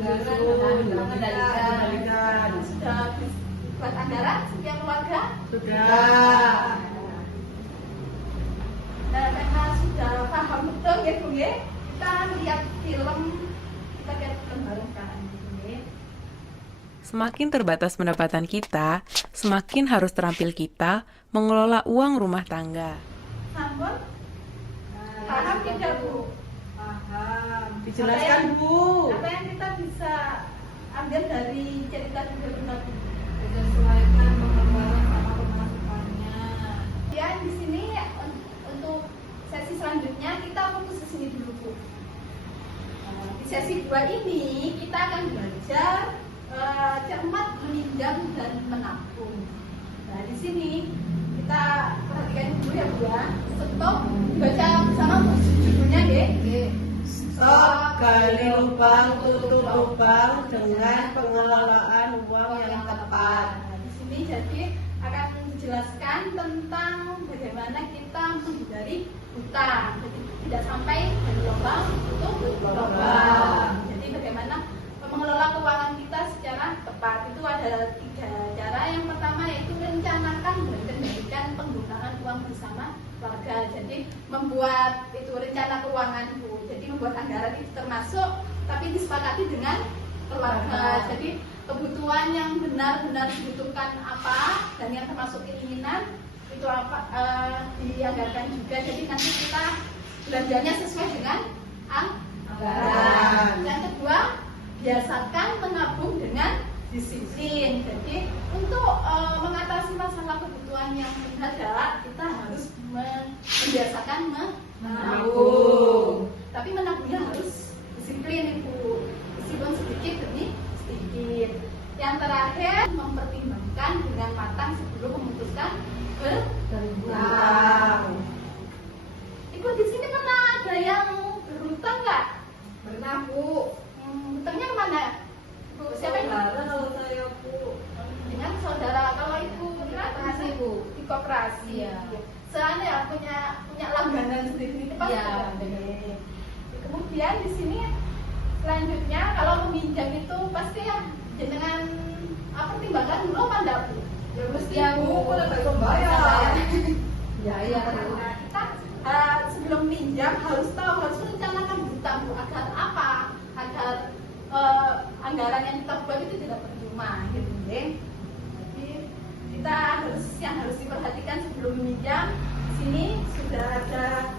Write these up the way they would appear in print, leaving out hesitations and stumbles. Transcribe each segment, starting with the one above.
dikendalikan. Sudah buat anggaran setiap keluarga? Sudah. Nah, karena sudah paham betul ya Bu ya, kita lihat film bareng kan Bu ya. Semakin terbatas pendapatan kita, semakin harus terampil kita mengelola uang rumah tangga. Sampun? Paham tidak Bu? Paham. Dijelaskan Bu. Apa yang kita bisa ambil dari cerita video tadi? Menyesuaikan pengeluaran sama pemasukannya. Ya, di sini untuk sesi selanjutnya kita fokus ke sini dulu Bu. Di sesi 2 ini kita akan belajar cermat meminjam dan menabung. Nah, di sini kita perhatikan dulu ya Bu ya. Stop, baca bersama Bu judulnya ya. Stop gali lubang, tutup lubang dengan pengelolaan uang yang tepat. Nah, di sini jadi akan menjelaskan tentang bagaimana kita menghindari hutang. Jadi tidak sampai dari lubang tutup lubang. Jadi bagaimana mengelola keuangan kita secara tepat. Itu ada 3 cara. Yang pertama yaitu rencanakan dan kendalikan penggunaan uang bersama keluarga. Jadi membuat itu rencana keuangan Bu. Jadi membuat anggaran itu termasuk tapi disepakati dengan keluarga. Jadi kebutuhan yang benar-benar dibutuhkan apa dan yang termasuk keinginan itu apa dianggarkan juga. Jadi nanti kita belanjanya sesuai dengan anggaran. Yang kedua, biasakan menabung dengan disiplin. Jadi untuk mengatasi masalah kebutuhan yang mendadak kita harus membiasakan menabung. Tapi menabungnya harus disiplin Ibu. Meskipun sedikit demi sedikit. Yang terakhir, mempertimbangkan dengan matang sebelum memutuskan berhutang. Ibu di sini pernah ada yang berhutang nggak? Pernah Bu. Hutangnya kemana? Bu, siapa yang Kalau saya Bu. dengan saudara? Kalau Ibu Koperasi Bu. di koperasi. Iya. Soalnya ya punya langganan sendiri pas. Iya, benar. Kemudian di sini selanjutnya kalau meminjam itu pasti ya dengan pertimbangan dulu apa enggak Bu? Ya mesti Ya Bu, udah bisa bayar. Ya iya. Nah, kita sebelum minjam harus merencanakan hutang Bu. Agar apa? Agar anggaran yang kita buat itu tidak percuma gitu ya. Jadi kita harus diperhatikan sebelum meminjam. Di sini sudah ada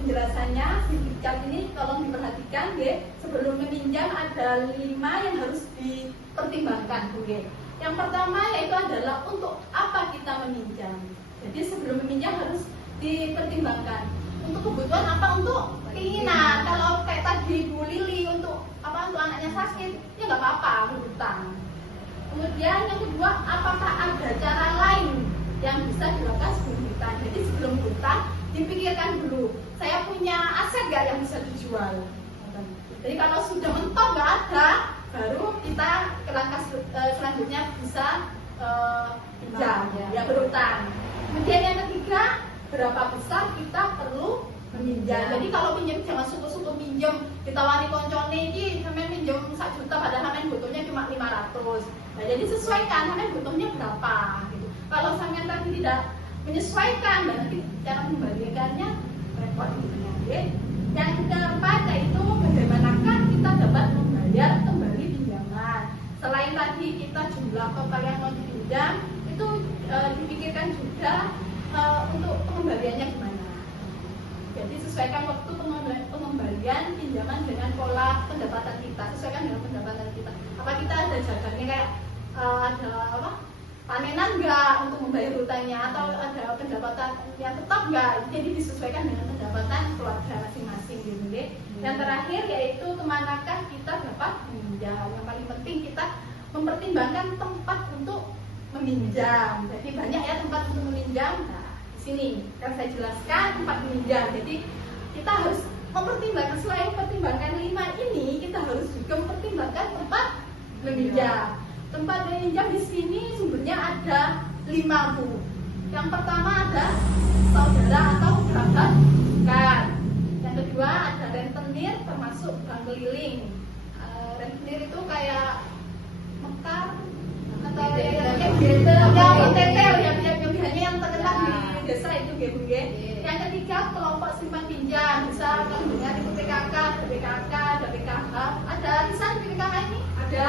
penjelasannya. Singkat ini tolong diperhatikan ya. Sebelum meminjam ada 5 yang harus dipertimbangkan Bu ya. Yang pertama yaitu adalah untuk apa kita meminjam. Jadi sebelum meminjam harus dipertimbangkan untuk kebutuhan apa, untuk keinginan. Kalau kayak tadi Bu Lili untuk anaknya sakit, ya nggak apa-apa berhutang. Kemudian yang kedua, apakah ada cara lain yang bisa dilakukan sebelum hutang. Jadi sebelum hutang dipikirkan dulu, saya punya aset nggak yang bisa dijual. Jadi kalau sudah mentok nggak ada, baru kita ke langkah selanjutnya bisa pinjam, ya berhutang. Kemudian yang ketiga, berapa besar kita perlu meminjam. Jadi kalau pinjam jangan suku-suku pinjam, ditawari koncone iki sampean pinjam 1 juta padahal sampean butuhnya cuma 500. Nah, jadi sesuaikan sampean butuhnya berapa gitu. Kalau sampean tadi tidak menyesuaikan, nanti cara membalikannya repot gitu ya. Yang keempat yaitu bagaimanakah kita dapat membayar kembali pinjaman. Selain tadi kita jumlah total yang mau dipinjam, itu dipikirkan juga untuk pengembaliannya gimana. Jadi sesuaikan waktu pengembalian pinjaman dengan pola pendapatan kita. Sesuaikan dengan pendapatan kita. Apa kita ada jadwalnya kayak ada panenan nggak untuk membayar hutangnya, atau ada pendapatan yang tetap nggak? Jadi disesuaikan dengan pendapatan keluarga masing-masing gitu deh. Yang terakhir yaitu kemanakah kita dapat meminjam. Yang paling penting kita mempertimbangkan tempat untuk meminjam. Jadi banyak ya tempat untuk meminjam. Nah, di sini akan saya jelaskan tempat meminjam. Jadi kita harus mempertimbangkan, selain pertimbangan 5 ini, kita harus juga mempertimbangkan tempat meminjam. Tempat meminjam di sini sumbernya ada 5 Bu. Yang pertama ada saudara atau kerabat dekat. Yang kedua ada rentenir termasuk bank keliling. sendiri tuh kayak Mekar atau yang biasa yang biasanya yang terkenal di desa itu gitu ya. Yang ketiga kelompok simpan pinjam, bisa dengan itu PKK, ada PKK, ada PKH, ada arisan di PKK ini? Ada.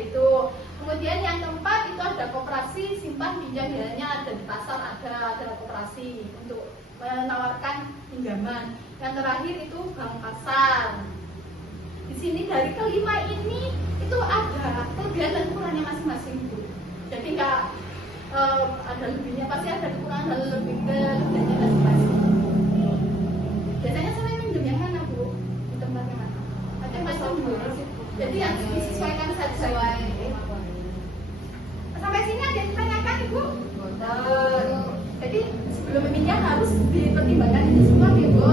Itu. Kemudian yang keempat itu ada koperasi simpan pinjam, biasanya ada di pasar, ada koperasi untuk menawarkan pinjaman. Yang terakhir itu bank pasar. Di sini dari kelima ini itu ada kelebihan dan kekurangannya masing-masing Bu. Jadi nggak ada lebihnya, pasti ada kekurangan dan kelebihannya masing-masing. Biasanya saya minjem yang mana Bu? Di tempatnya mana? Macam-macam Bu. Jadi yang disesuaikan saja. Sampai sini ada yang ditanyakan Ibu? Jadi sebelum meminjam harus dipertimbangkan itu semua ya Bu.